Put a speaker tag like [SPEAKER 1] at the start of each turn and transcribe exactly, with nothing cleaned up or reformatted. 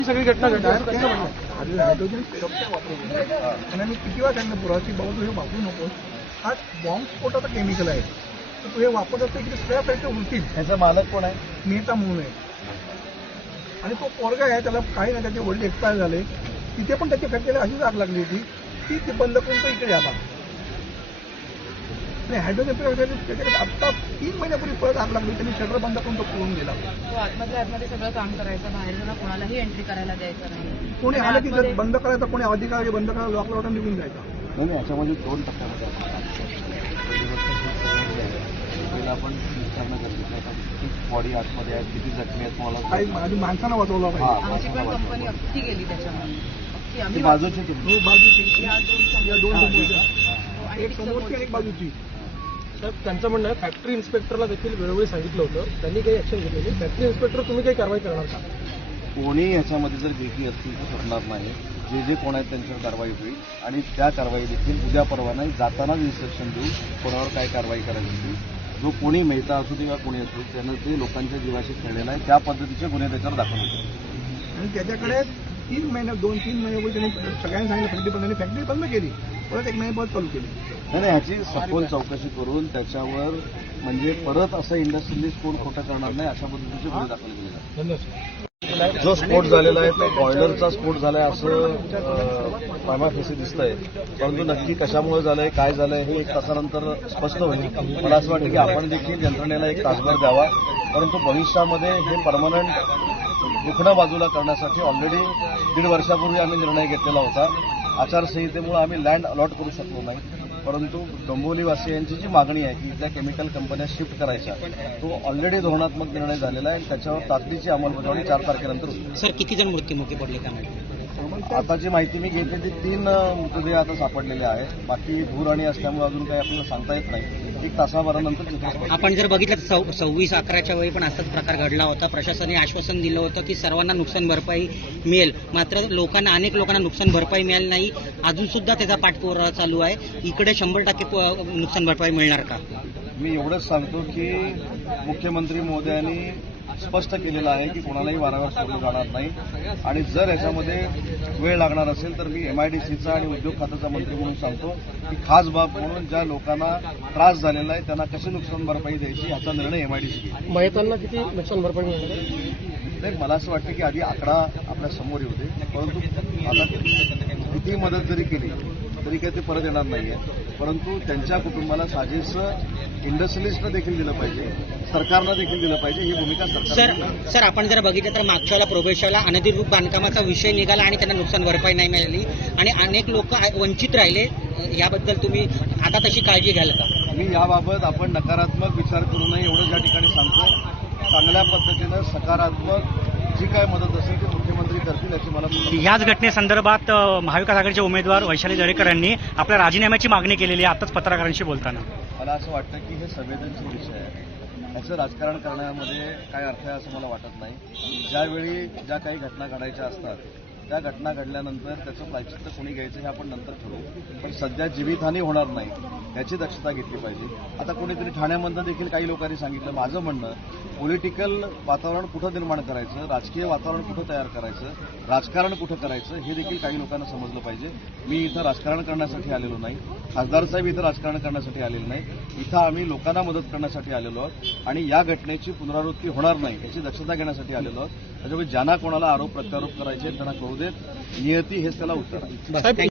[SPEAKER 1] सगळी घटना घडली
[SPEAKER 2] हायड्रोजन पेरॉक्साईड वापरतो आणि मी किती वेळा सांगितलं पुराची बाबा तू हे वापरू नको. हा बॉम्ब स्फोटाचं केमिकल आहे, तर तू हे वापरत असतं इकडे सगळ्या फॅक्टरी उलतील.
[SPEAKER 3] त्याचा मालक कोण आहे?
[SPEAKER 2] मेहता म्हणून आहे आणि तो पोरगा आहे, त्याला काही नाही, त्याचे वडील एक्सपायर झाले. तिथे पण त्याच्या फॅक्टरीला अशीच आग लागली होती, ती ते बंद करून तो इकडे आला. हायड्रोजन पेरॉक्साईड त्याच्याकडे आत्ता तीन महिन्यापूर्वी परत आग लागली, त्यांनी शटर बंद करून तो पळून गेला.
[SPEAKER 4] तो आतमधल्या आतमध्ये सगळं काम करायचं, बाहेर जाणं कोणालाही एंट्री करायला द्यायचं नाही.
[SPEAKER 2] कोणी आलं की जर बंद करायचा, कोणी अधिकारी बंद करायला लॉक लावून निघून जायचा.
[SPEAKER 3] नाही, याच्यामध्ये दोन टप्प्यामध्ये आपण विचारणं गरजेचं आहे. किती बॉडी आतमध्ये आहेत, किती जखमी आहेत, तुम्हाला
[SPEAKER 2] काही आधी माणसानं वाचवला पाहिजे.
[SPEAKER 4] आमची पण कंपनी अख्खी गेली त्याच्यामध्ये, अख्खी आम्ही
[SPEAKER 3] बाजूची किती?
[SPEAKER 2] बाजूची
[SPEAKER 4] या दोन
[SPEAKER 2] या दोन समोरच्या,
[SPEAKER 4] आणि
[SPEAKER 2] एक समोरची आणि एक बाजूची.
[SPEAKER 1] साहेब, त्यांचं म्हणणं आहे फॅक्टरी इन्स्पेक्टरला देखील वेळोवेळी सांगितलं होतं, त्यांनी काही ऍक्शन घेतली नाही. फॅक्टरी इन्स्पेक्टर तुम्ही काही कारवाई करणार का?
[SPEAKER 3] कोणी याच्यामध्ये जर देखील असतील तर करणार नाही. जे जे कोण आहेत त्यांच्यावर कारवाई होईल आणि त्या कारवाई देखील उद्या परवा नाही जातानाच इन्स्ट्रक्शन देऊ कोणावर काय कारवाई करायची. जो कोणी मेहता असू दे किंवा कोणी असू त्यानं ते लोकांच्या जीवाशी खेळलेला आहे, त्या पद्धतीचे गुन्हे त्याच्यावर दाखल होते.
[SPEAKER 2] आणि त्याच्याकडे तीन महिने दोन तीन महिन्यापूर्वी त्यांनी सगळ्यांनी सांगितलं फॅक्टरी बंद, फॅक्टरी बंद केली, परत एक महिने परत चालू केली.
[SPEAKER 3] नाही नाही, ह्याची सखोल चौकशी करून त्याच्यावर म्हणजे परत असं इंडस्ट्रियलिस्ट कोण खोटं करणार नाही अशा पद्धतीचे गुन्हे दाखल केले जातात.
[SPEAKER 1] धन्यवाद.
[SPEAKER 3] जो स्फोट झालेला आहे तो बॉयलरचा स्फोट झालाय असं पायमाफेसी दिसतंय, परंतु नक्की कशामुळे झालंय काय झालंय हे एक तासानंतर स्पष्ट होईल. मला असं वाटतं की आपण देखील यंत्रणेला एक तासभर द्यावा, परंतु भविष्यामध्ये हे परमनंट दुखणं बाजूला करण्यासाठी ऑलरेडी दीड वर्षापूर्वी आम्ही निर्णय घेतलेला होता. आचारसंहितेमुळे आम्ही लँड अलॉट करू शकलो नाही, परंतु डोंबिवलीवासियांची जी मागणी आहे की इथल्या केमिकल कंपन्या शिफ्ट करायच्या, तो ऑलरेडी धोरणात्मक निर्णय झालेला आहे आणि त्याच्यावर तातडीची अंमलबजावणी चार तारखेनंतर होईल.
[SPEAKER 5] सर, किती जण मृत्युमुखी पडले त्यामध्ये?
[SPEAKER 3] आताची माहिती मी घेतली ती तीन मृतदेह आता सापडलेले आहेत. बाकी धूर असल्यामुळे अजून काही आपल्याला सांगता येत नाही. एक तासाभरानंतर चित्र स्पष्ट.
[SPEAKER 5] आपण जर बघितलं तर सव्वीस अकराच्या वेळी पण असाच प्रकार घडला होता. प्रशासनाने आश्वासन दिलं होतं की सर्वांना नुकसान भरपाई मिळेल, मात्र लोकांना अनेक लोकांना नुकसान भरपाई मिळाली नाही. अजून सुद्धा त्याचा पाठपुरावा चालू आहे. इकडे शंभर टक्के नुकसान भरपाई मिळणार का?
[SPEAKER 3] मी एवढंच सांगतो की मुख्यमंत्री महोदयांनी स्पष्ट केलेलं आहे की कोणालाही वारंवार सोडलं जाणार नाही आणि जर याच्यामध्ये वेळ लागणार असेल तर मी एमआयडीसीचा आणि उद्योग खात्याचा मंत्री म्हणून सांगतो की खास बाब म्हणून ज्या लोकांना त्रास झालेला आहे त्यांना कशी नुकसान भरपाई द्यायची ह्याचा निर्णय एमआयडीसी घेईल.
[SPEAKER 1] मयतांना किती नुकसान भरपाई मिळणार?
[SPEAKER 3] नाही, मला असं वाटतं की आधी आकडा आपल्या समोर येऊ दे, परंतु आता किती मदत जरी केली तरी काही ते परत येणार नाहीये. परंतु त्यांच्या कुटुंबाला साजेसं इंडस्ट्रियलिस्टनं देखील दिलं पाहिजे, सरकारनं देखील दिलं पाहिजे, ही भूमिका सरकार.
[SPEAKER 5] सर सर आपण जर बघितलं तर मागच्या वेळेला प्रोबेशनला अनधिकृत बांधकामाचा विषय निघाला आणि त्यांना नुकसान भरपाई नाही मिळाली आणि अनेक लोक वंचित राहिले. याबद्दल तुम्ही आता तशी काळजी घ्याल का?
[SPEAKER 3] मी याबाबत आपण नकारात्मक विचार करू नये एवढं या ठिकाणी सांगतो. चांगल्या पद्धतीनं सकारात्मक जी काय मदत असेल ती मुख्यमंत्री करतील याची मला.
[SPEAKER 6] याच घटनेसंदर्भात महाविकास आघाडीचे उमेदवार वैशाली दरेकर यांनी आपल्या राजीनाम्याची मागणी केलेली आहे आताच पत्रकारांशी बोलताना.
[SPEAKER 3] मला असं वाटतं की हे संवेदनशील विषय आहे, याचं राजकारण करण्यामध्ये काय अर्थ आहे असं मला वाटत नाही. ज्यावेळी ज्या काही घटना घडायच्या असतात त्या घटना घडल्यानंतर त्याचं प्रायश्चित्त कोणी घ्यायचं हे आपण नंतर ठरवू, पण सध्या जीवितहानी होणार नाही याची दक्षता घेतली पाहिजे. आता कोणीतरी ठाण्यामधनं देखील काही लोकांनी सांगितलं, माझं म्हणणं पॉलिटिकल वातावरण कुठं निर्माण करायचं, राजकीय वातावरण कुठं तयार करायचं, राजकारण कुठं करायचं हे देखील काही लोकांना समजलं पाहिजे. मी इथं राजकारण करण्यासाठी आलेलो नाही, खासदार साहेब इथं राजकारण करण्यासाठी आलेलो नाही, इथं आम्ही लोकांना मदत करण्यासाठी आलेलो आहोत आणि या घटनेची पुनरावृत्ती होणार नाही याची दक्षता घेण्यासाठी आलेलो आहोत. त्याच्यामुळे ज्यांना कोणाला आरोप प्रत्यारोप करायचे त्यांना कळू देत, नियती हेच त्याला उत्तर आहे.